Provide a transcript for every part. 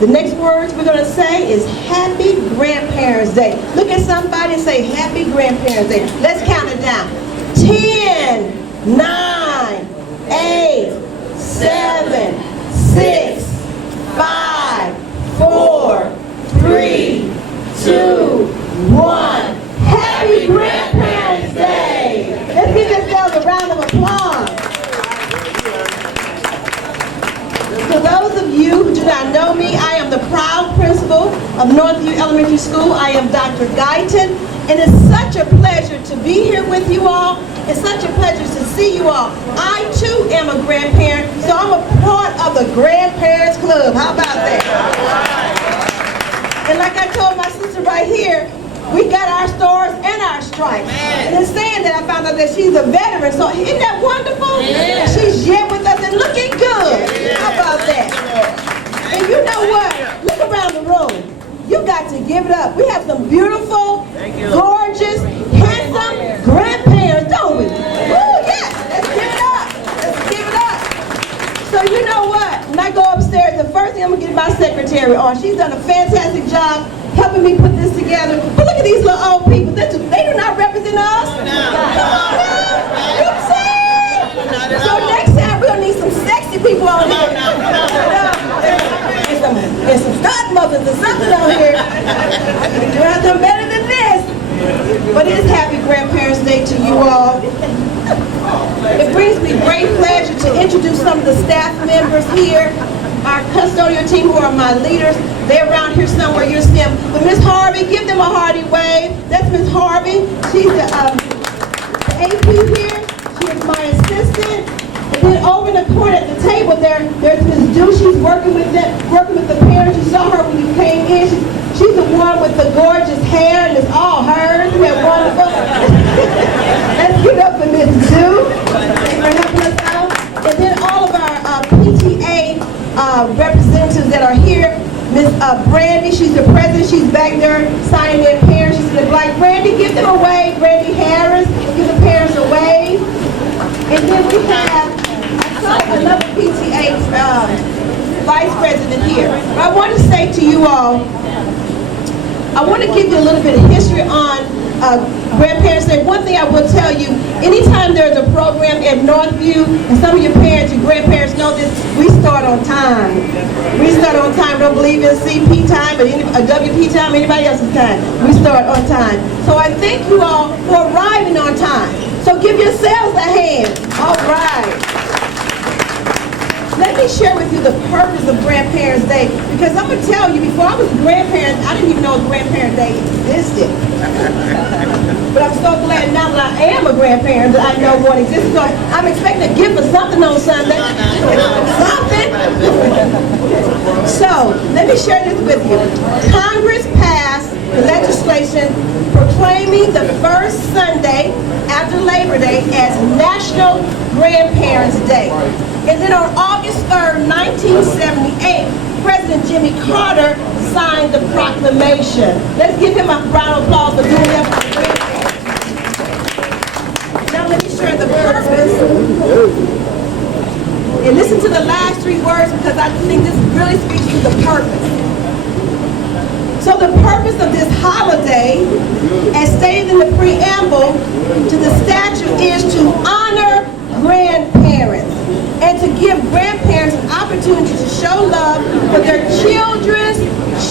The next words we're going to say is Happy Grandparents Day. Look at somebody and say Happy Grandparents Day. Let's count it down. 10, 9, 8, 7, 6, 5, 4, 3, 2, 1. Happy Grandparents Day! Let's give yourselves a round of applause. For those of you who do not know me, I am the proud principal of Northview Elementary School. I am Dr. Guyton, and it's such a pleasure to be here with you all. It's such a pleasure to see you all. I too am a grandparent, so I'm a part of the Grandparents Club. How about that? And like I told my sister right here, we got our stars and our stripes. And in saying that, I found out that she's a veteran. So isn't that wonderful? Yeah. She's yet with us and looking good. Yeah. How about that? And you know what? Look around the room. You got to give it up. We have some beautiful, gorgeous, handsome grandparents, don't we? Woo, yes. Let's give it up. Let's give it up. So you know what? When I go upstairs, the first thing I'm going to get my secretary on. She's done a fantastic job helping me put this together. But look at these little old people. They do not represent us. You know what I'm saying? So next time we're going to need some sexy people on here. And some godmothers or something on here. You're not done better than this. But it is Happy Grandparents Day to you all. It brings me great pleasure to introduce some of the staff members here. Our custodial team, who are my leaders. They're around here somewhere, you'll see them. But Miss Harvey, give them a hearty wave. That's Miss Harvey. She's the AP here. She is my assistant. And then over in the corner at the table there's Miss Dew. She's working with the parents. You saw her when you came in. She's the one with the gorgeous hair, and it's all hers. Isn't that wonderful? Let's give it up for Miss Dew for helping us out. And then all of our PTA representatives that are here. Miss Brandy, she's the president. She's back there signing their parents. She's in the black. Brandy, give them a wave. Brandy Harris, give the parents a wave. And then we have another PTA vice president here. But I want to say to you all, I want to give you a little bit of history on Grandparents Day. One thing I will tell you, anytime there's a program at Northview, and some of your parents and grandparents know this, we start on time. We start on time. Don't believe in CP time, or WP time, anybody else's time. We start on time. So I thank you all for arriving on time. So give yourselves a hand. All right. Let me share with you the purpose of Grandparents Day, because I'm going to tell you, before I was a grandparent, I didn't even know Grandparents Day existed. But I'm so glad now that I am a grandparent that I know what exists. So I'm expecting a gift or something on Sunday. Something. So, let me share this with you. Congress passed the legislation proclaiming the first Sunday after Labor Day as National Grandparents Day. And then on August 3rd, 1978, President Jimmy Carter signed the proclamation. Let's give him a round of applause for doing that for the grandparents. Now let me share the purpose. And listen to the last three words, because I think this really speaks to the purpose. So the purpose of this holiday, as stated in the preamble to the statute, is to honor grandparents and to give grandparents an opportunity to show love for their children's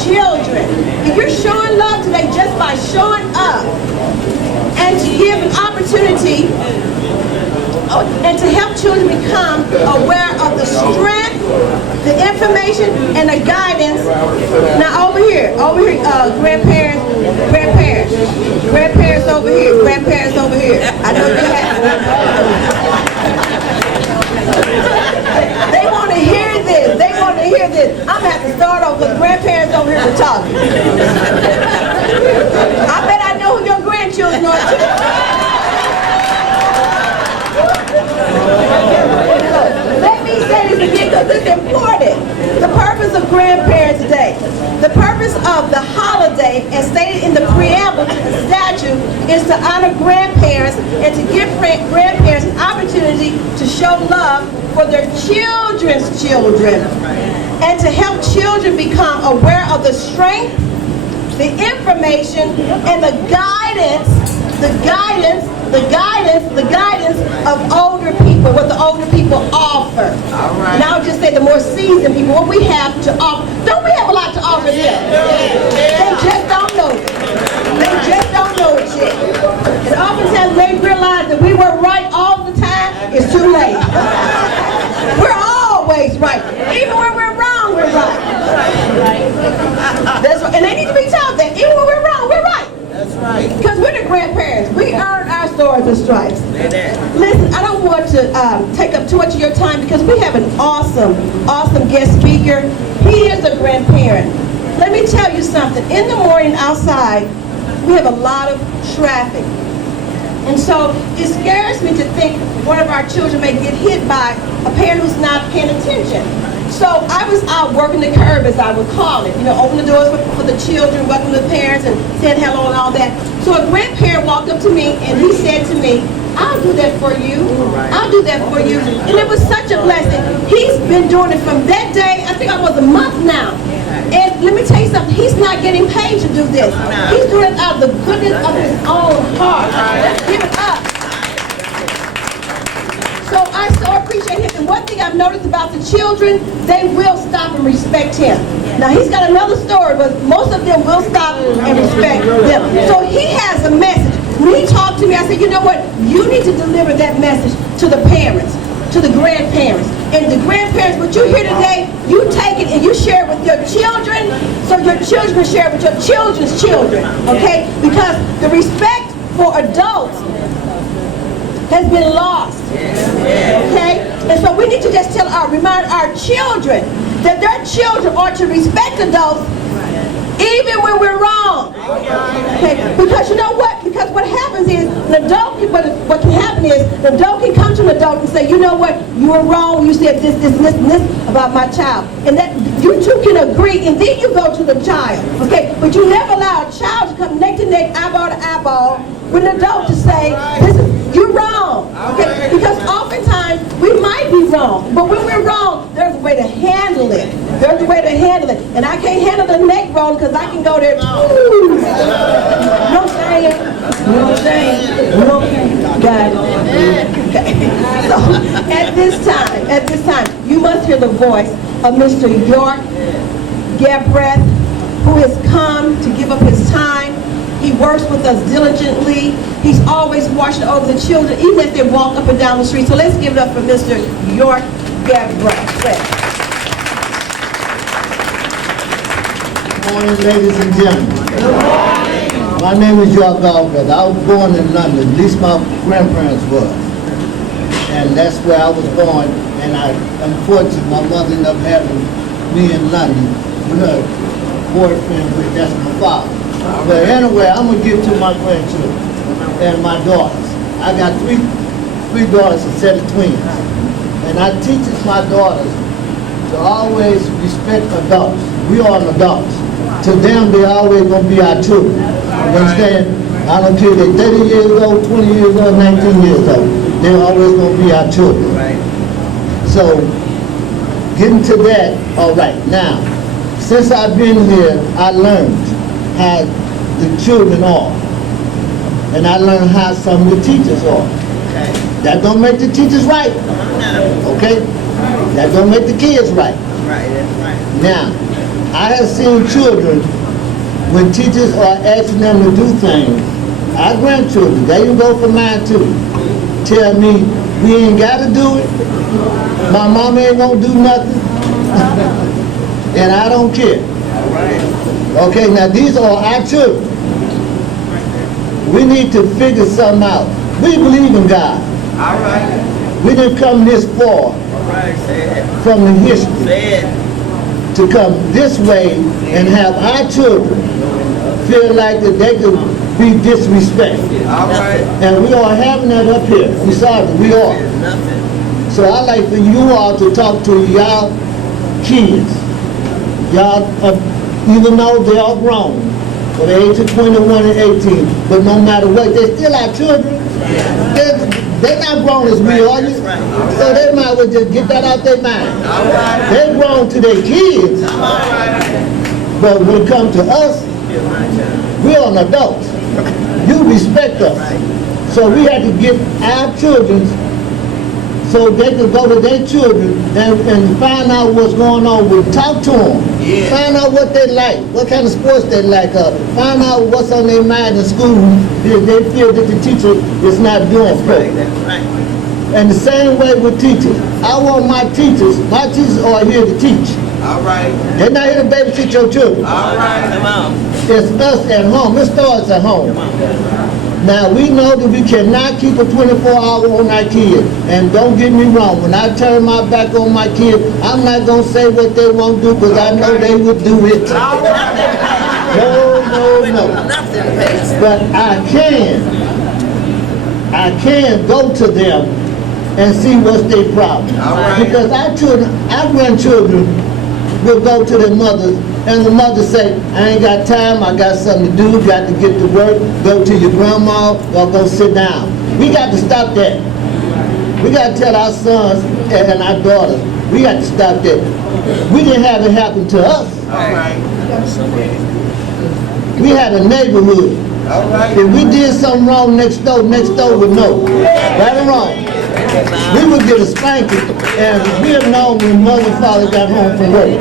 children. And you're showing love today just by showing up, and to give an opportunity and to help children become aware of the strength, the information, and the guidance. Now over here, grandparents over here, grandparents over here. I know you have. They want to hear this. They want to hear this. I'm going to have to start off with grandparents over here to talk. I bet I know who your grandchildren are too. Let me say this again because it's important. The purpose of Grandparents Day. The purpose of the holiday, as stated in the preamble to the statute, is to honor grandparents and to give grandparents an opportunity to show love for their children's children. and to help children become aware of the strength, the information, and the guidance of older people, what the older people offer. And I'll just say the more seasoned people, what we have to offer. Don't we have a lot to offer them? They just don't know it. They just don't know it yet. And oftentimes they realize that we were right all the time, it's too late. We're always right. Even when we're wrong, we're right. That's right. And they need to be taught that even when we're wrong, we're right. That's right. Because we're the grandparents. We earn our stars and stripes. Listen, I don't want to take up too much of your time because we have an awesome guest speaker. He is a grandparent. Let me tell you something. In the morning outside, we have a lot of traffic. And so it scares me to think one of our children may get hit by a parent who's not paying attention. So I was out working the curb, as I would call it. Open the doors for the children, welcome the parents, and saying hello and all that. So a grandparent walked up to me and he said to me, I'll do that for you. I'll do that for you. And it was such a blessing. He's been doing it from that day, I think almost a month now. And let me tell you something, he's not getting paid to do this. He's doing it out of the goodness of his own heart. Let's give it up. So I so appreciate him. And one thing I've noticed about the children, they will stop and respect him. Now he's got another story, but most of them will stop and respect them. So he has a message. When he talked to me, I said, you know what? You need to deliver that message to the parents, to the grandparents. And the grandparents, what you hear today, you take it and you share it with your children, so your children can share it with your children's children, okay? Because the respect for adults has been lost, okay? And so we need to just remind our children that their children are to respect adults even when we're wrong. Okay? Because you know what? Because what happens is, an adult, what can happen is, an adult can come to an adult and say, you know what, you were wrong, you said this, and this about my child. And that you two can agree, and then you go to the child. Okay? But you never allow a child to come neck to neck, eyeball to eyeball, with an adult to say, you're wrong. Okay? Because oftentimes we might be wrong, but when we're wrong, there's a way to handle it. There's a way to handle it. And I can't handle the neck roll because I can go there. Ooh. No shame. No shame. No shame. Got it. Okay. So at this time, you must hear the voice of Mr. York Gabreth, who has come to give up his time. He works with us diligently. He's always watching over the children, even if they walk up and down the street. So let's give it up for Mr. York Gabreth. Good morning, ladies and gentlemen. Good morning. My name is York Gabreth. I was born in London, at least my grandparents were. And that's where I was born. And unfortunately, my mother ended up having me in London with her boyfriend, that's my father. But anyway, I'm going to get to my grandchildren and my daughters. I got three daughters, a set of twins. And I teach my daughters to always respect adults. We are adults. To them, they're always going to be our children. You understand? I don't care if they're 30 years old, 20 years old, 19 years old. They're always going to be our children. So, getting to that, all right. Now, since I've been here, I learned how the children are. And I learned how some of the teachers are. That don't make the teachers right. Okay? That don't make the kids right. Now, I have seen children, when teachers are asking them to do things, our grandchildren, they even go for mine too, tell me, we ain't got to do it, my mama ain't going to do nothing, and I don't care. Okay, now these are our children. We need to figure something out. We believe in God. We didn't come this far from the history to come this way and have our children feel like that they could be disrespected. And we are having that up here. We sorry, we are. So I'd like for you all to talk to y'all kids. Y'all, even though they are grown, for the age of 21 and 18. But no matter what, they're still our children. They're not grown as we are. So they might as well just get that out their mind. They're grown to their kids. But when it comes to us, we're an adults. You respect us. So we had to get our children so they could go to their children and find out what's going on with, talk to them. Find out what they like, what kind of sports they like, find out what's on their mind in school if they feel that the teacher is not doing for them. And the same way with teachers. I want my teachers are here to teach. All right. They're not here to babysit your children. All right. Come on. It's us at home. It starts at home. Now, we know that we cannot keep a 24-hour on our kids. And don't get me wrong, when I turn my back on my kids, I'm not going to say what they won't do because I know they would do it. No. But I can go to them and see what's their problem. Because our grandchildren will go to their mothers, and the mother say, I ain't got time, I got something to do, got to get to work, go to your grandma, or go sit down. We got to stop that. We got to tell our sons and our daughters, we got to stop that. We didn't have it happen to us. We had a neighborhood. If we did something wrong next door would know. Right or wrong. We would get a spanking, and we'd know when mother and father got home from work.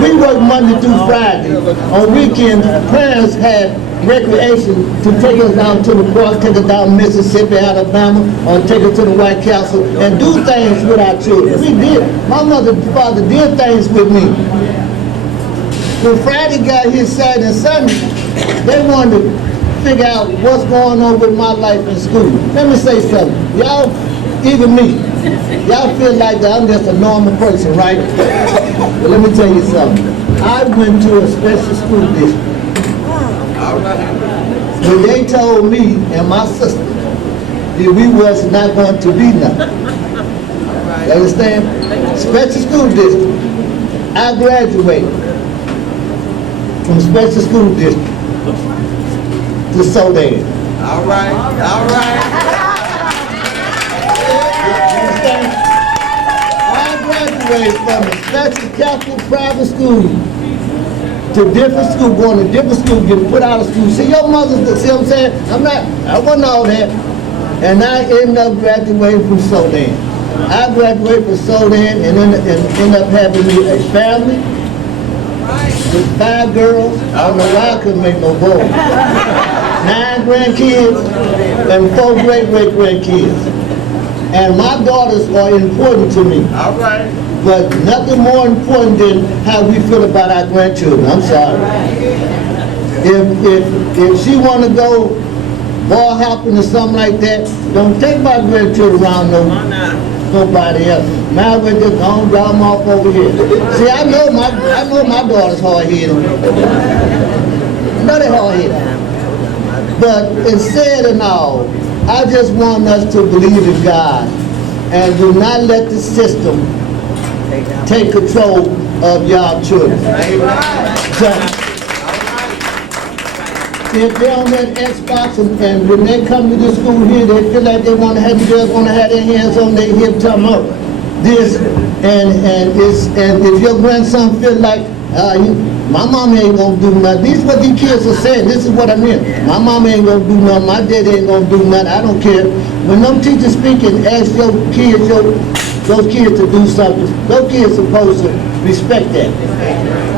We worked Monday through Friday. On weekends, parents had recreation to take us down to the park, take us down Mississippi, Alabama, or take us to the White Castle, and do things with our children. We did. My mother and father did things with me. When Friday got here Saturday and Sunday, they wanted to figure out what's going on with my life in school. Let me say something. Y'all, even me, y'all feel like that I'm just a normal person, right? But let me tell you something. I went to a special school district. When they told me and my sister that we was not going to be nothing. You understand? Special school district. I graduated from special school district to Sudan. All right. I graduated from a special Catholic private school to different school, going to different school, getting put out of school. See, your mothers, see what I'm saying? I wasn't all that. And I ended up graduating from Sudan. I graduated from Sudan and ended up having me a family with 5 girls. I don't know why I couldn't make no boys. 9 grandkids and 4 great-great-grandkids. And my daughters are important to me. All right. But nothing more important than how we feel about our grandchildren. I'm sorry. If she want to go ball hopping or something like that, don't take my grandchildren around nobody else. Now we're just gonna drop them off over here. See, I know my daughter's hard-headed. I know they're hard-headed. But instead and all, I just want us to believe in God and do not let the system take control of y'all children. If they're on that Xbox and when they come to this school here, they feel like they want to have the girls want to have their hands on their hip, tell them up. This and if your grandson feel like my mama ain't gonna do nothing. This is what these kids are saying. This is what I mean. My mama ain't gonna do nothing. My daddy ain't gonna do nothing. I don't care. When them teachers speak and ask those kids to do something, those kids supposed to respect that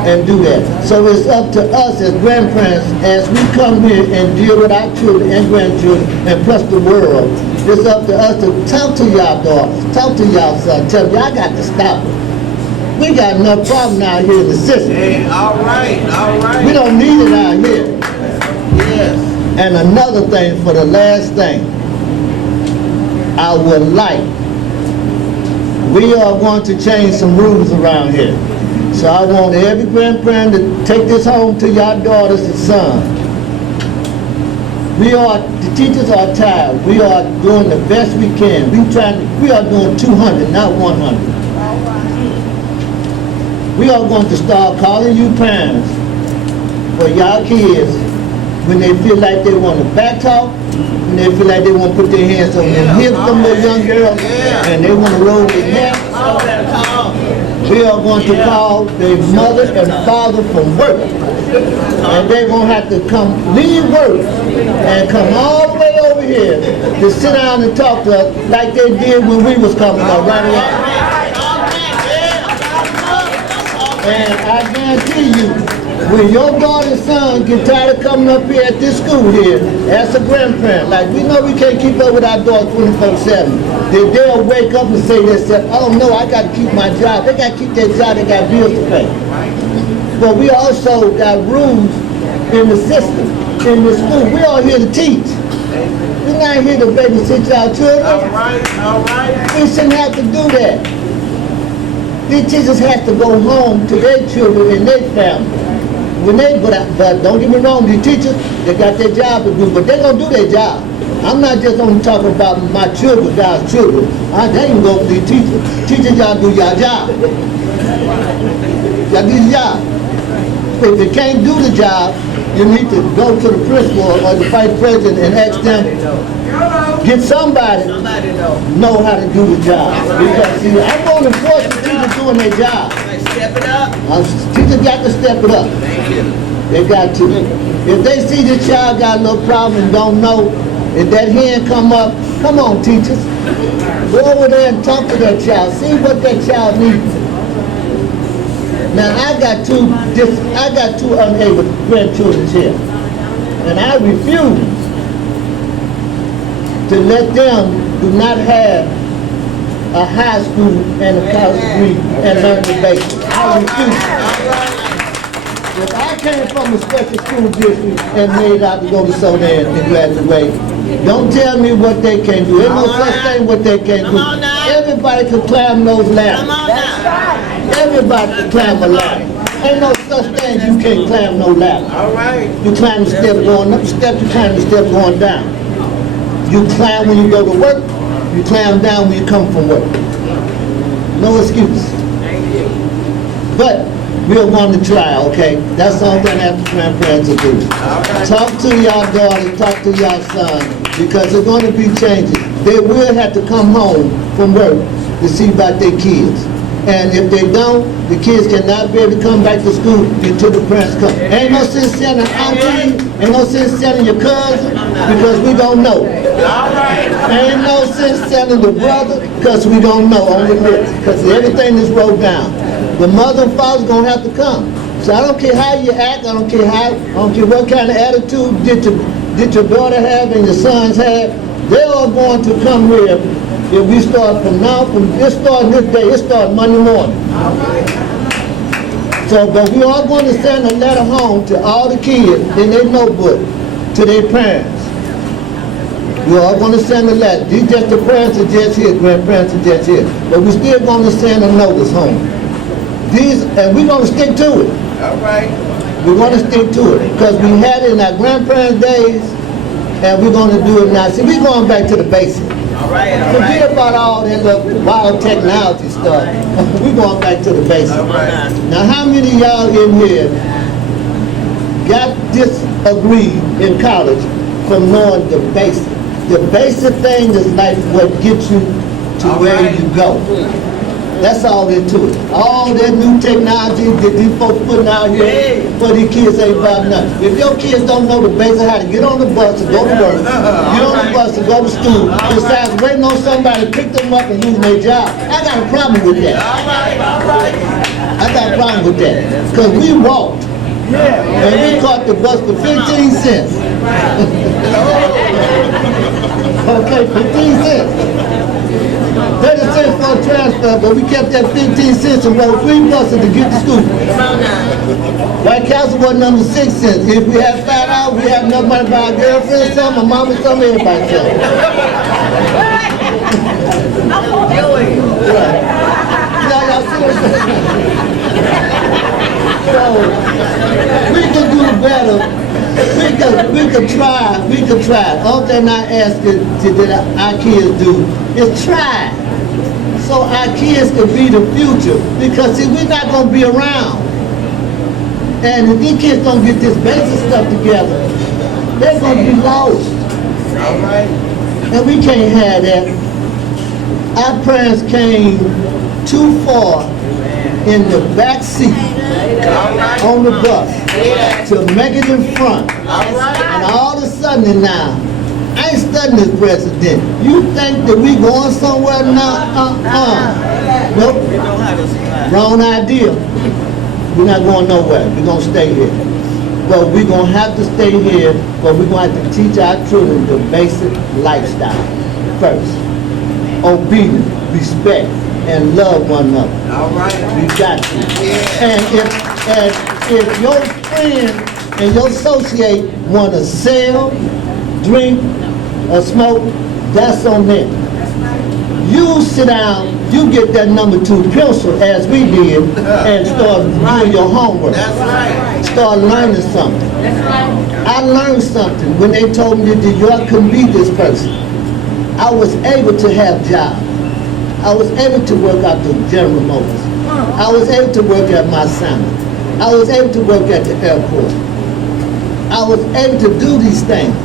and do that. So it's up to us as grandparents, as we come here and deal with our children and grandchildren and plus the world, it's up to us to talk to y'all daughters, talk to y'all sons, tell them y'all got to stop it. We got enough problem out here in the system. Hey, all right. We don't need it out here. Yes. And another thing, for the last thing, I would like, we are going to change some rules around here. So I want every grandparent to take this home to your daughters and sons. The teachers are tired. We are doing the best we can. We are doing 200, not 100. We are going to start calling you parents for y'all kids when they feel like they want to back talk, when they feel like they want to put their hands on their hips, them little young girls, and they want to roll their neck, we are going to call their mother and father from work. And they're going to have to leave work and come all the way over here to sit down and talk to us like they did when we was coming up, right around. And I guarantee you, when your daughter and son get tired of coming up here at this school here, as a grandparent, like we know we can't keep up with our daughter 24/7, they'll wake up and say themselves, oh no, I got to keep my job. They got to keep their job, they got bills to pay. But we also got rules in the system, in the school. We are here to teach. We're not here to babysit our children. All right. We shouldn't have to do that. These teachers have to go home to their children and their family. But don't get me wrong, these teachers, they got their job to do, but they're going to do their job. I'm not just only talking about my children, God's children. They ain't go for these teachers. Teachers, y'all do your job. Y'all do your job. If they can't do the job, you need to go to the principal or the vice president and ask them, get somebody know how to do the job. Because see, I'm going to force the teachers doing their job. Step it up. Teachers got to step it up. They got to. If they see the child got a little problem and don't know, if that hand come up, come on teachers. Go over there and talk to that child. See what that child needs. Now I got two unable grandchildren here. And I refuse to let them do not have a high school and a college degree and learn the basics. I refuse. If I came from a special school district and made out to go to Sudan and graduate, don't tell me what they can do. There's no such thing what they can do. Everybody can climb those ladders. Everybody can climb a ladder. Ain't no such thing you can't climb no ladder. All right. You climb the step going up, you climb the step going down. You climb when you go to work, you climb down when you come from work. No excuse. But we'll want to try, okay? That's the only thing after grandparents will do. Talk to y'all daughters, talk to y'all son, because there's going to be changes. They will have to come home from work to see about their kids. And if they don't, the kids cannot be able to come back to school until the parents come. Ain't no sense sending auntie, ain't no sense sending your cousin, because we don't know. Ain't no sense sending the brother, because we don't know on the list, because everything is wrote down. The mother and father's gonna have to come. So I don't care how you act, I don't care what kind of attitude did your daughter have and your sons have. They're all going to come here. If we start it starts this day, it starts Monday morning. So, but we are going to send a letter home to all the kids in their notebook, to their parents. We are going to send a letter. These just the parents are just here, grandparents are just here. But we're still going to send a notice home. And we're going to stick to it. All right. We're going to stick to it. Because we had it in our grandparents' days, and we're going to do it now. See, we're going back to the basics. Forget about all that little wild technology stuff. We're going back to the basics. Now, how many of y'all in here got disagreed in college from knowing the basics? The basic thing is like what gets you to where you go. That's all there to it. All that new technology that these folks putting out here for these kids ain't about nothing. If your kids don't know the basics how to get on the bus to go to work, get on the bus to go to school, besides waiting on somebody to pick them up and lose their job, I got a problem with that. I got a problem with that. Because we walked. And we caught the bus for 15 cents. Okay, 15 cents. 30 cents for a transfer, but we kept that 15 cents and rode 3 buses to get to school. White Castle was number 6 cents. If we had $5, we had enough money to buy a girlfriend, some, a mama, some, everybody, some. Y'all see what I'm saying? So, we could do better. We could try. All thing I ask that our kids do is try. So our kids can be the future. Because see, we're not going to be around. And if these kids don't get this basic stuff together, they're gonna be lost. All right. And we can't have that. Our parents came too far in the back seat All right. on the bus to make it in front. All right. And all of a sudden now, I ain't studying this president. You think that we going somewhere now? Nope. Wrong idea. We're not going nowhere. We're gonna stay here. But we're gonna have to stay here, but we're gonna have to teach our children the basic lifestyle first. Obedience, respect, and love one another. All right. You got to. And if your friend and your associate want to sell, drink, or smoke, that's on them. You sit down, you get that number 2 pencil as we did, and start doing your homework. That's right. Start learning something. I learned something when they told me that you couldn't be this person. I was able to have jobs. I was able to work out the General Motors. I was able to work at my center. I was able to work at the airport. I was able to do these things.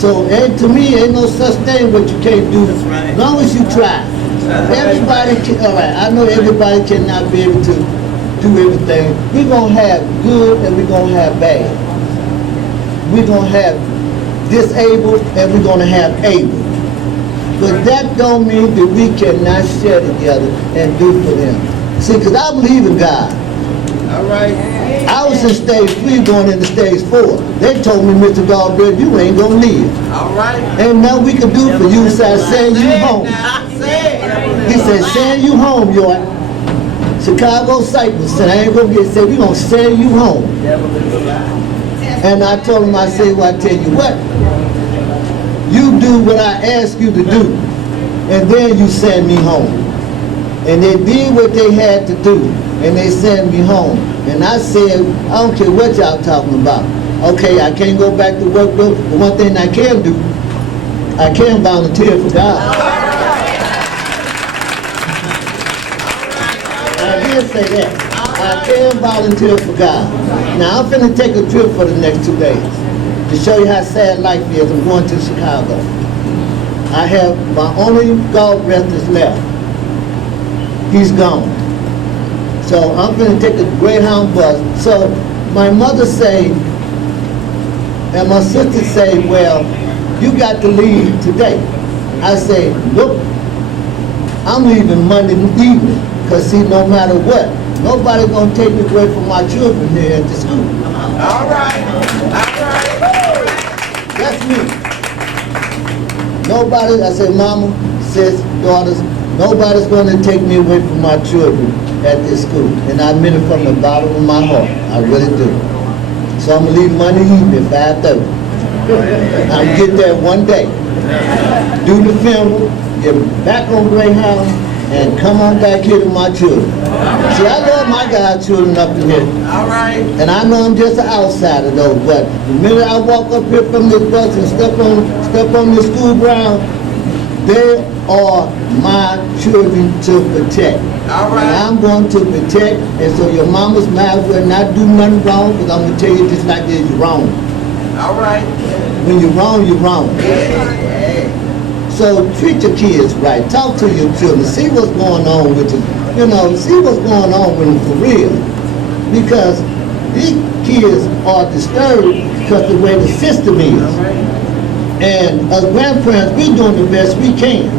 So, and to me, ain't no such thing what you can't do, as long as you try. Everybody can, all right, I know everybody cannot be able to do everything. We're going to have good and we're going to have bad. We're going to have disabled and we're going to have able. But that don't mean that we cannot share together and do for them. See, because I believe in God. All right. I was in stage 3 going into stage 4. They told me, Mr. Galbraith, you ain't gonna live. All right. Ain't nothing we can do for you besides send you home. He said, send you home, yo. Chicago Cypress said, I ain't gonna get said, we gonna send you home. And I told him, I said, well, I tell you what, you do what I ask you to do, and then you send me home. And they did what they had to do, and they sent me home. And I said, I don't care what y'all talking about. Okay, I can't go back to work, though, but one thing I can do, I can volunteer for God. I did say that. I can volunteer for God. Now, I'm finna take a trip for the next 2 days to show you how sad life is. I'm going to Chicago. I have my only Galbraith is left. He's gone. So I'm going to take a Greyhound bus. So my mother say, and my sister say, well, you got to leave today. I say, look, I'm leaving Monday evening, because see, no matter what, nobody's going to take me away from my children here at the school. All right. All right. That's me. Nobody, I say, mama, sis, daughters, nobody's going to take me away from my children at this school. And I mean it from the bottom of my heart. I really do. So I'm going to leave Monday evening at 5:30. I'll get there one day, do the funeral, get back on Greyhound, and come on back here to my children. See, I love my godchildren up in here. All right. And I know I'm just an outsider though, but the minute I walk up here from this bus and step on this school ground, they are my children to protect. All right. And I'm going to protect, and so your mama's might will not do nothing wrong, because I'm going to tell you just like this, you're wrong. All right. When you're wrong, you're wrong. So treat your kids right. Talk to your children. See what's going on with them. You know, see what's going on with them for real. Because these kids are disturbed because the way the system is. And as grandparents, we're doing the best we can.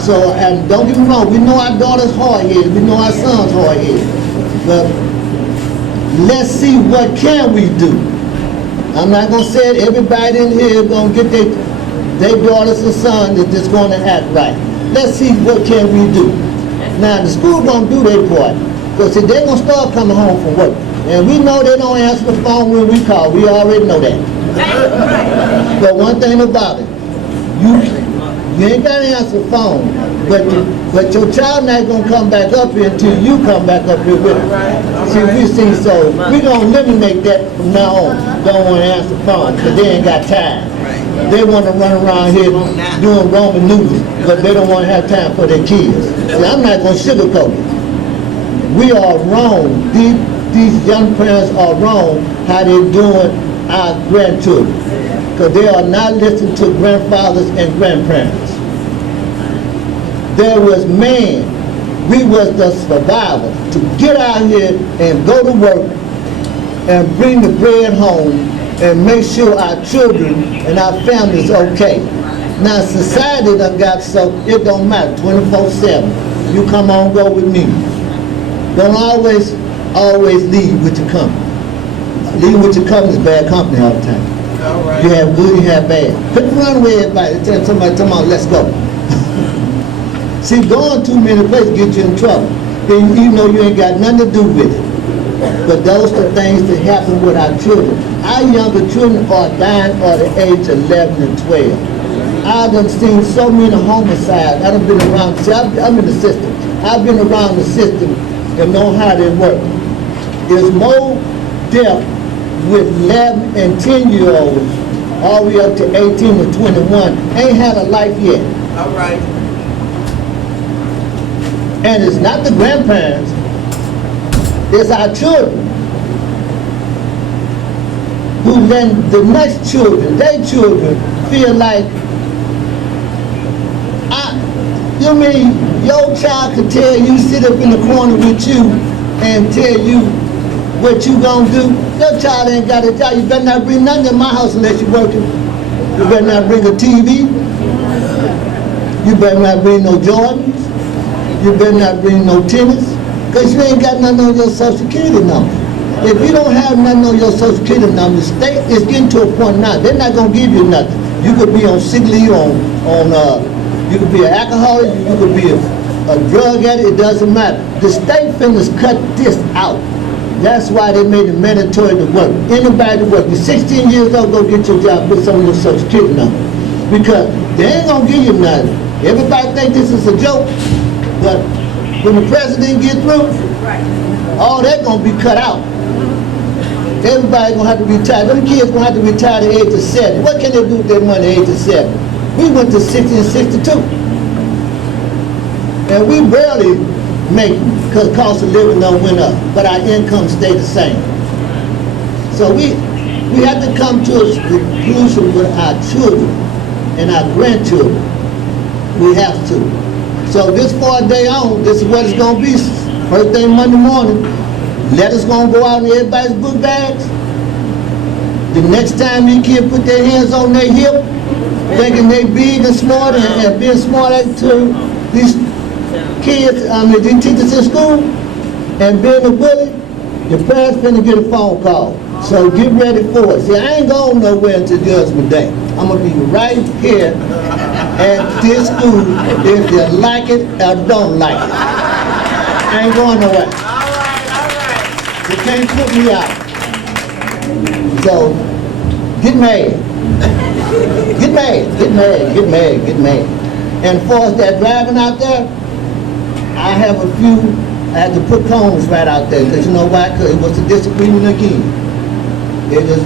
So, and don't get me wrong, we know our daughter's hard-headed, we know our son's hard-headed. But let's see what can we do. I'm not going to say it, everybody in here is going to get their daughters and sons that's just going to act right. Let's see what can we do. Now, the school going to do their part. Because they're going to start coming home from work. And we know they don't answer the phone when we call. We already know that. But one thing about it, you ain't got to answer the phone. But your child not going to come back up here until you come back up here with them. See, we see, so we're going to eliminate that from now on. Don't want to answer the phone because they ain't got time. They want to run around here doing Roman noodles, but they don't want to have time for their kids. See, I'm not going to sugarcoat it. We are wrong. These young parents are wrong how they're doing our grandchildren, because they are not listening to grandfathers and grandparents. There was man, we was the survivor, to get out here and go to work and bring the bread home and make sure our children and our families okay. Now society done got so, it don't matter, 24/7. You come on, go with me. Don't always lead with your company. Leading with your company is bad company all the time. All right. You have good, you have bad. Couldn't run away everybody, tell somebody, come on, let's go. See, going too many places get you in trouble. Then you know you ain't got nothing to do with it. But those are things that happen with our children. Our younger children are dying at the age of 11 and 12. I've done seen so many homicides. I've been around, see, I'm in the system. I've been around the system and know how they work. There's more death with 11 and 10-year-olds all the way up to 18 or 21. Ain't had a life yet. All right. And it's not the grandparents, it's our children who let the next children, their children, feel like, you mean your child could tell you, sit up in the corner with you and tell you what you gonna do? Your child ain't got a job. You better not bring nothing in my house unless you're working. You better not bring a TV. You better not bring no Jordans. You better not bring no tennis, because you ain't got nothing on your Social Security number. If you don't have nothing on your Social Security number, the state is getting to a point now, they're not going to give you nothing. You could be on sick leave, you could be an alcoholic, you could be a drug addict, it doesn't matter. The state finna cut this out. That's why they made it mandatory to work. Anybody to work, you're 16 years old, go get your job, put some on your Social Security number. Because they ain't going to give you nothing. Everybody think this is a joke. But when the president get through, all that gonna be cut out. Everybody gonna have to retire. Them kids gonna have to retire at the age of 7. What can they do with their money at the age of 7? We went to 60 and 62. And we barely make it because cost of living done went up, but our income stayed the same. So we have to come to a conclusion with our children and our grandchildren. We have to. So this 4 day on, this is what it's gonna be. First thing Monday morning, letters gonna go out in everybody's book bags. The next time these kids put their hands on their hip, thinking they big and smart and being smart to these kids, these teachers in school, and being a bully, your parents finna get a phone call. So get ready for it. See, I ain't going nowhere until Judgment Day. I'm gonna be right here at this school if you like it or don't like it. I ain't going nowhere. All right. You can't put me out. So, get mad. Get mad, get mad, get mad, get mad. And for us that driving out there, I have a few, I had to put cones right out there, because you know why? Because it was a disagreement again. It is,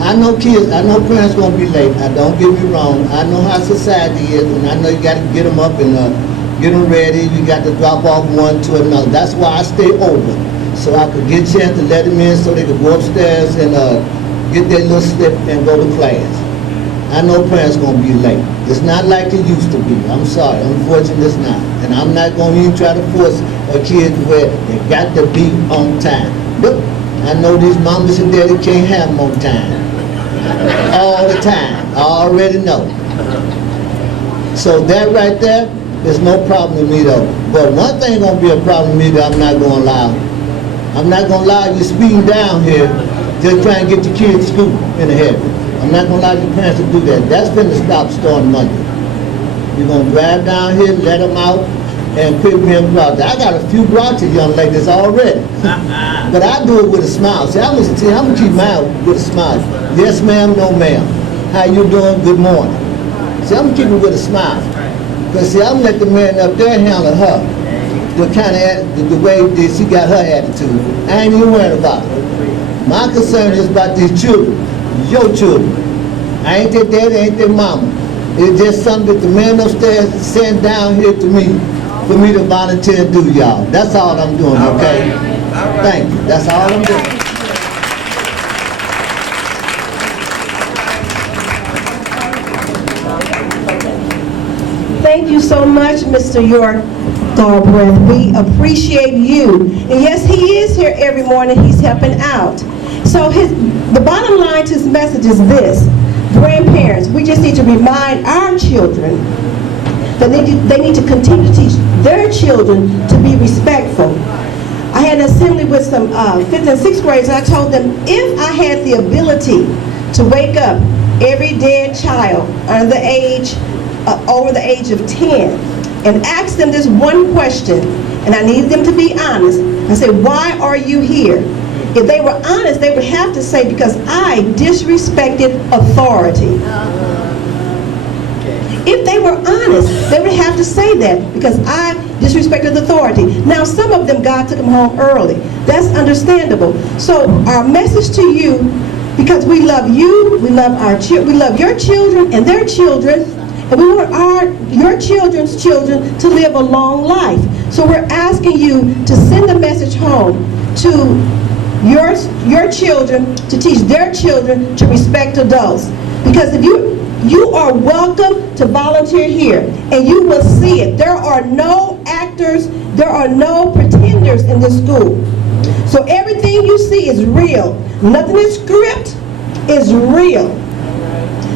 I know kids, I know parents gonna be late. Now, don't get me wrong. I know how society is, and I know you got to get them up and get them ready. You got to drop off one to another. That's why I stay over, so I could get a chance to let them in, so they could go upstairs and get their little slip and go to class. I know parents gonna be late. It's not like it used to be. I'm sorry. Unfortunately, it's not. And I'm not gonna even try to force a kid where they got to be on time. Look. I know these mamas and daddies can't have more time. All the time. I already know. So that right there is no problem to me though. But one thing gonna be a problem to me that I'm not gonna allow. I'm not gonna allow you speeding down here just trying to get your kids to school in a heavy. I'm not gonna allow your parents to do that. That's finna stop starting Monday. You're gonna drive down here, let them out, and quit being grouchy. I got a few grouchy young ladies already. But I do it with a smile. See, I'm gonna keep mine with a smile. Yes, ma'am, no, ma'am. How you doing? Good morning. See, I'm gonna keep it with a smile. Because, see, I'm gonna let the man up there handle her. The way that she got her attitude. I ain't even worried about it. My concern is about these children, your children. I ain't their daddy, I ain't their mama. It's just something that the man upstairs sent down here to me for me to volunteer to do, y'all. That's all I'm doing, okay? All right. Thank you. That's all I'm doing. Mr. York Galbraith. We appreciate you. And yes, he is here every morning. He's helping out. So the bottom line to his message is this. Grandparents, we just need to remind our children that they need to continue to teach their children to be respectful. I had an assembly with some 5th and 6th graders, and I told them if I had the ability to wake up every dead child under the age, over the age of 10 and ask them this one question, and I needed them to be honest. I said, why are you here? If they were honest, they would have to say, because I disrespected authority. If they were honest, they would have to say that, because I disrespected authority. Now, some of them, God took them home early. That's understandable. So our message to you, because we love you, we love our we love your children and their children, and we want your children's children to live a long life. So we're asking you to send a message home to your children, to teach their children to respect adults. Because if you are welcome to volunteer here, and you will see it. There are no actors, there are no pretenders in this school. So everything you see is real. Nothing is script, is real.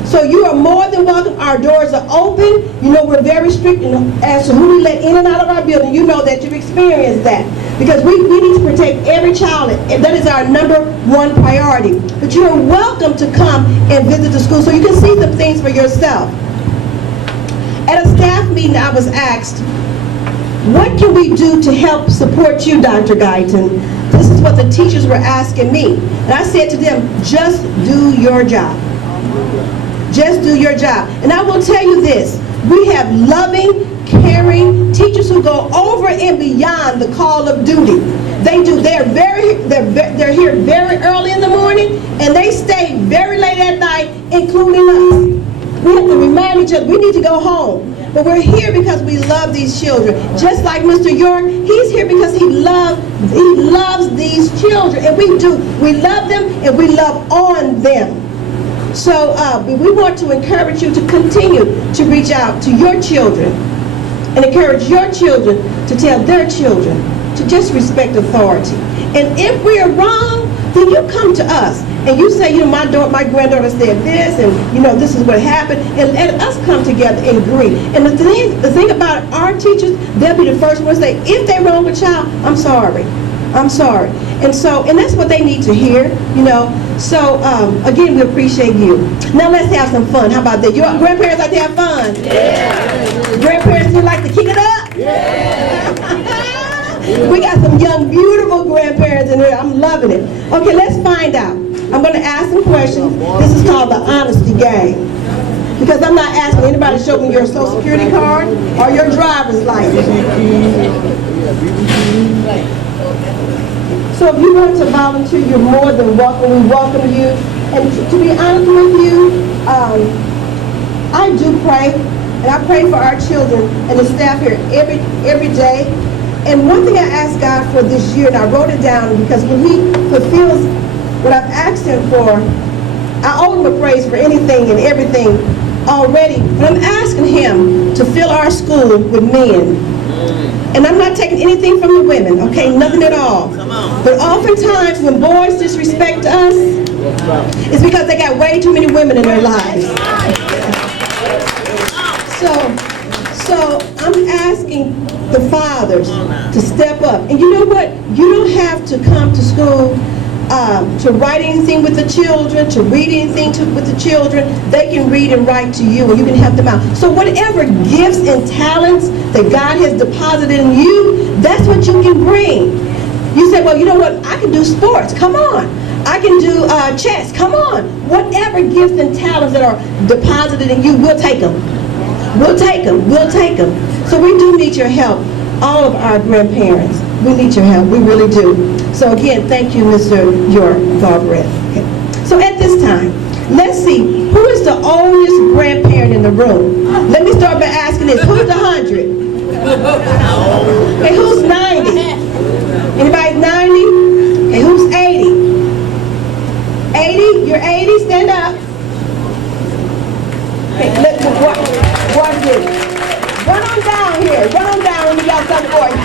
So you are more than welcome. Our doors are open. You know, we're very strict as to who we let in and out of our building. You know that you've experienced that. Because we need to protect every child, and that is our #1 priority. But you are welcome to come and visit the school so you can see some things for yourself. At a staff meeting, I was asked, what can we do to help support you, Dr. Guyton? This is what the teachers were asking me. And I said to them, just do your job. Just do your job. And I will tell you this, we have loving, caring teachers who go over and beyond the call of duty. They do. They're here very early in the morning, and they stay very late at night, including us. We have to remind each other we need to go home. But we're here because we love these children. Just like Mr. York, he's here because he loves these children. And we do. We love them, and we love on them. So we want to encourage you to continue to reach out to your children and encourage your children to tell their children to just respect authority. And if we are wrong, then you come to us and you say, you know, my granddaughter said this, and you know, this is what happened, and let us come together and agree. And the thing about our teachers, they'll be the first ones to say, if they're wrong with a child, I'm sorry. I'm sorry. And that's what they need to hear, you know. So, again, we appreciate you. Now let's have some fun. How about that? Your grandparents like to have fun? Yeah. Grandparents, you like to kick it up? Yeah. We got some young, beautiful grandparents in here. I'm loving it. Okay, let's find out. I'm going to ask some questions. This is called the honesty game. Because I'm not asking anybody to show me your social security card or your driver's license. So if you want to volunteer, you're more than welcome. We welcome you. And to be honest with you, I do pray, and I pray for our children and the staff here every day. And one thing I asked God for this year, and I wrote it down, because when He fulfills what I've asked Him for, I owe Him a praise for anything and everything already. But I'm asking Him to fill our school with men. And I'm not taking anything from the women, okay? Nothing at all. But oftentimes when boys disrespect us, it's because they got way too many women in their lives. So I'm asking the fathers to step up. And you know what? You don't have to come to school to write anything with the children, to read anything with the children. They can read and write to you, and you can help them out. So whatever gifts and talents that God has deposited in you, that's what you can bring. You say, well, you know what? I can do sports. Come on. I can do chess. Come on. Whatever gifts and talents that are deposited in you, we'll take them. We'll take them. We'll take them. So we do need your help. All of our grandparents, we need your help. We really do. So again, thank you, Mr. York Galbraith. Okay. So at this time, let's see, who is the oldest grandparent in the room? Let me start by asking this. Who's 100? And who's 90? Anybody 90? And who's 80? 80? You're 80? Stand up. Okay, let's watch this. Run on down here. Run on down when we got something for you.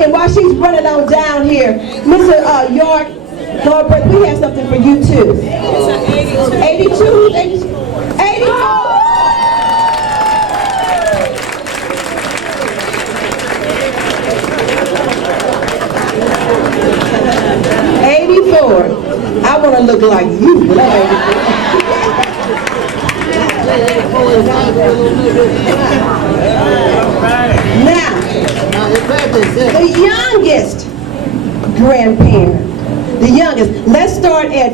And while she's running on down here, Mr. York, Lord, we have something for you too. 82? 84! I want to look like you, but I'm 84. Now, the youngest grandparent, the youngest. Let's start at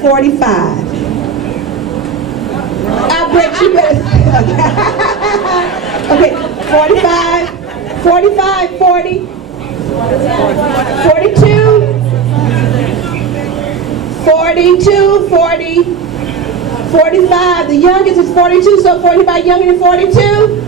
45. I bet you better. Okay, 45, 40, 42, 40, 45. The youngest is 42, so 45 younger than 42.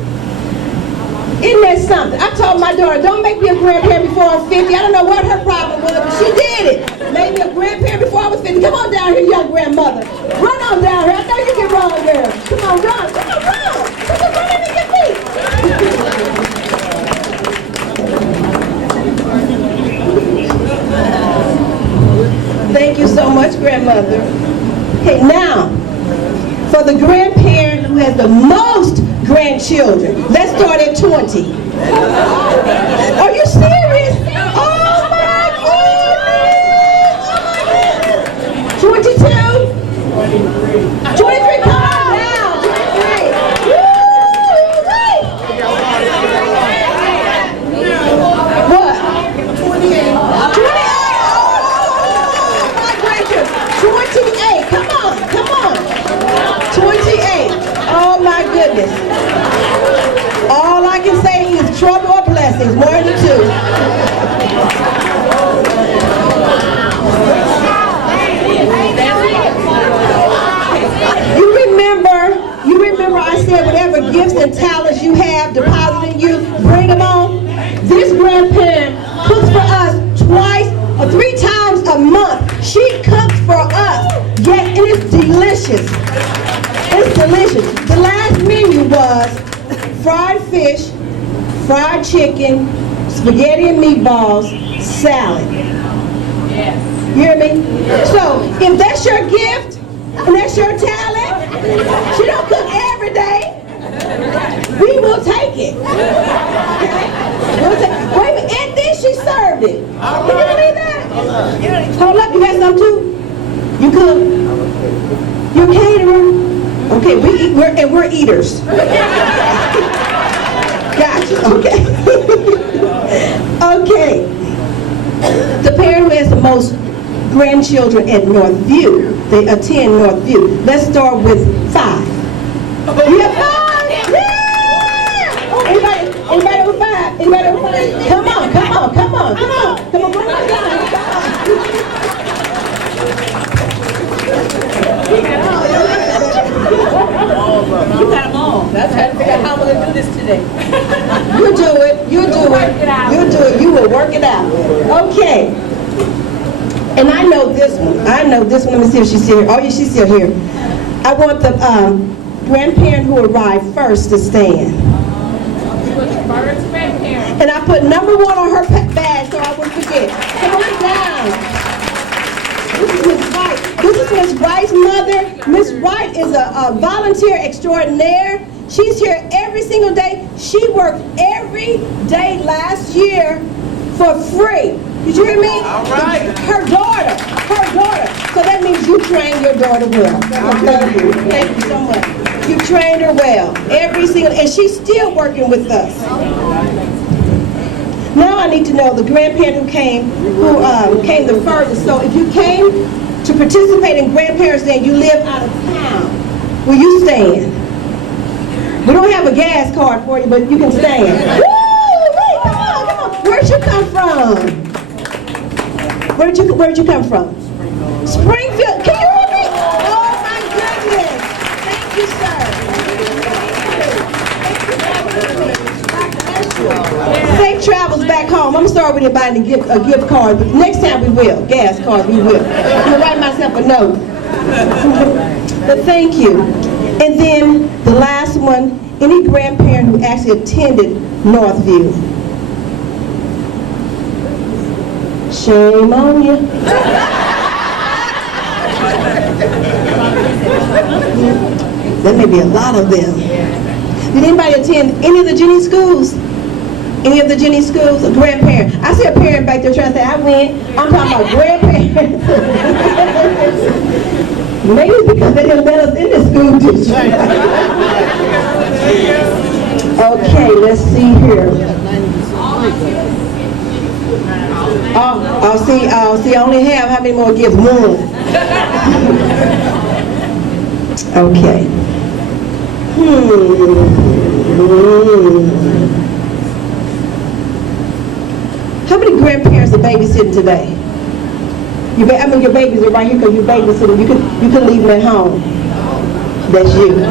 Isn't that something? I told my daughter, don't make me a grandparent before I'm 50. I don't know what her problem was, but she did it. Made me a grandparent before I was 50. Come on down here, young grandmother. Run on down here. I know you can run, girl. Come on, run. Come on, run. Come on, run in and get me. Thank you so much, grandmother. Okay, now, for the grandparent who has the most grandchildren, let's start at 20. Are you serious? Oh my goodness! 22? 23, come on now, 23. What? 28. 28, come on. 28, oh my goodness. All I can say is trouble or blessings, more than two. You remember I said whatever gifts and talents you have deposited in you, bring them on. This grandparent cooks for us twice or 3 times a month. She cooks for us. Yes, and it's delicious. It's delicious. The last menu was fried fish, fried chicken, spaghetti and meatballs, salad. Yes. You hear me? So, if that's your gift, and that's your talent, she don't cook every day, we will take it. Okay? We'll take, wait a minute, and then she served it. Can you believe that? Hold up, you got some too? You cook? You a caterer? Okay, we're eaters. Gotcha, okay. Okay. The parent who has the most grandchildren at Northview, they attend Northview. Let's start with 5. You have 5? Yeah! Anybody with 5? Anybody with 5? Come on, bring it down. You got them all. That's trying to figure out how I'm going to do this today. You do it. You will work it out. Okay. And I know this one. Let me see if she's still here. Oh, yeah, she's still here. I want the grandparent who arrived first to stand. And I put number 1 on her badge so I wouldn't forget. Come on down. This is Miss White. This is Miss White's mother. Miss White is a volunteer extraordinaire. She's here every single day. She worked every day last year for free. Did you hear me? All right. Her daughter. So that means you trained your daughter well. Thank you. Thank you so much. You trained her well. Every single, and she's still working with us. Now I need to know the grandparent who came the furthest. So if you came to participate in Grandparents Day and you live out of town, will you stand? We don't have a gas card for you, but you can stand. Woo! Wait, come on. Where'd you come from? Where'd you come from? Springfield. Can you hear me? Oh my goodness. Thank you, sir. Safe travels. uncles back home. I'm sorry we didn't buy any gift cards, but next time we will. Gas cards, we will. I'm gonna write myself a note. But thank you. And then the last one, any grandparent who actually attended Northview. Shame on you. There may be a lot of them. Did anybody attend any of the Jenny schools? Any of the Jenny schools? A grandparent. I see a parent back there trying to say, I went. I'm talking about grandparents. Maybe it's because they didn't let us in the school district. Okay, let's see here. See, I only have how many more gifts? One. Okay. How many grandparents are babysitting today? Your babies are right here because you're babysitting. You can leave them at home. That's you. Okay.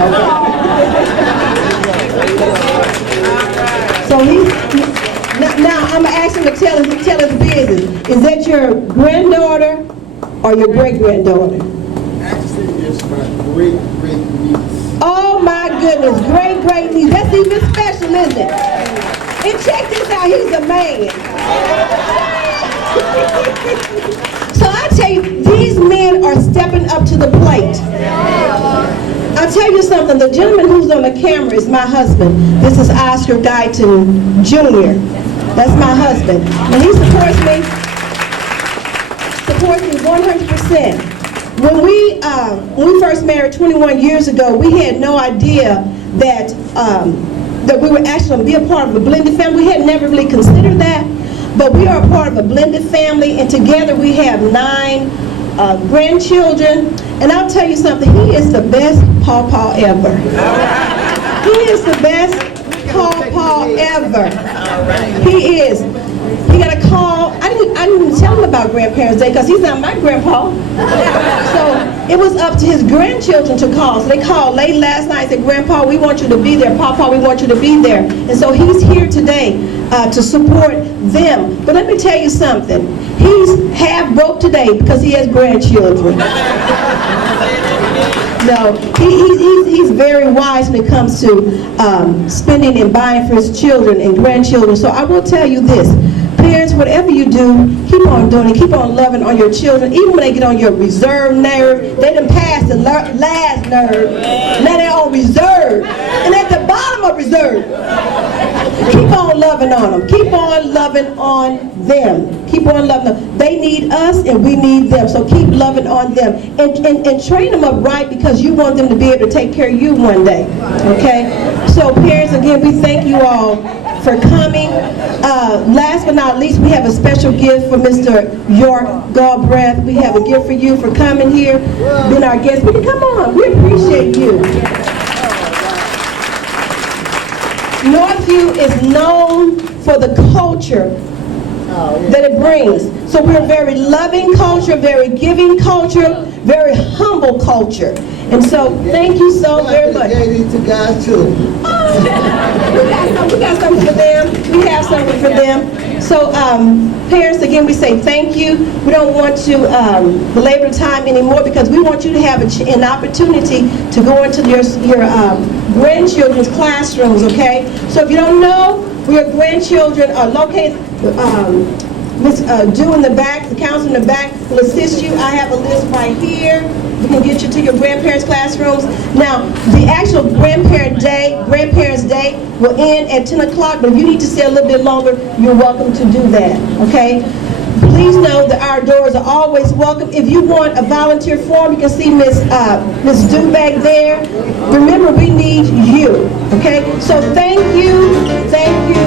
So now I'm gonna ask him to tell his business. Is that your granddaughter or your great-granddaughter? Actually, it's my great-great-niece. Oh my goodness, great-great-niece. That's even special, isn't it? And check this out, he's a man. So I tell you, these men are stepping up to the plate. I'll tell you something, the gentleman who's on the camera is my husband. This is Oscar Guyton Jr. That's my husband. And he supports me 100%. When we first married 21 years ago, we had no idea that we were actually going to be a part of a blended family. We had never really considered that, but we are a part of a blended family, and together we have 9 grandchildren. And I'll tell you something, he is the best pawpaw ever. He is the best pawpaw ever. He is. He got a call. I didn't tell him about Grandparents Day because he's not my grandpa. So it was up to his grandchildren to call. So they called late last night and said, Grandpa, we want you to be there. Pawpaw, we want you to be there. And so he's here today to support them. But let me tell you something. He's half broke today because he has grandchildren. No, he's very wise when it comes to spending and buying for his children and grandchildren. So I will tell you this. Parents, whatever you do, keep on doing it. Keep on loving on your children. Even when they get on your reserve nerve, they done passed the last nerve. Now they're on reserve. And at the bottom of reserve, keep on loving on them. Keep on loving on them. Keep on loving them. They need us and we need them. So keep loving on them. And train them up right because you want them to be able to take care of you one day. Okay? So parents, again, we thank you all for coming. Last but not least, we have a special gift for Mr. York Galbraith. We have a gift for you for coming here, being our guest. We can come on. We appreciate you. Northview is known for the culture that it brings. So we're a very loving culture, very giving culture, very humble culture. And so thank you so very much. I gave these to guys too. We got something for them. We have something for them. So parents, again, we say thank you. We don't want to belabor time anymore because we want you to have an opportunity to go into your grandchildren's classrooms, okay? So if you don't know where your grandchildren are located, Ms. Jew in the back, the counselor in the back will assist you. I have a list right here. We can get you to your grandparents' classrooms. Now, the actual Grandparents Day will end at 10 o'clock, but if you need to stay a little bit longer, you're welcome to do that, okay? Please know that our doors are always welcome. If you want a volunteer form, you can see Ms. Dew back there. Remember, we need you, okay? So thank you, thank you.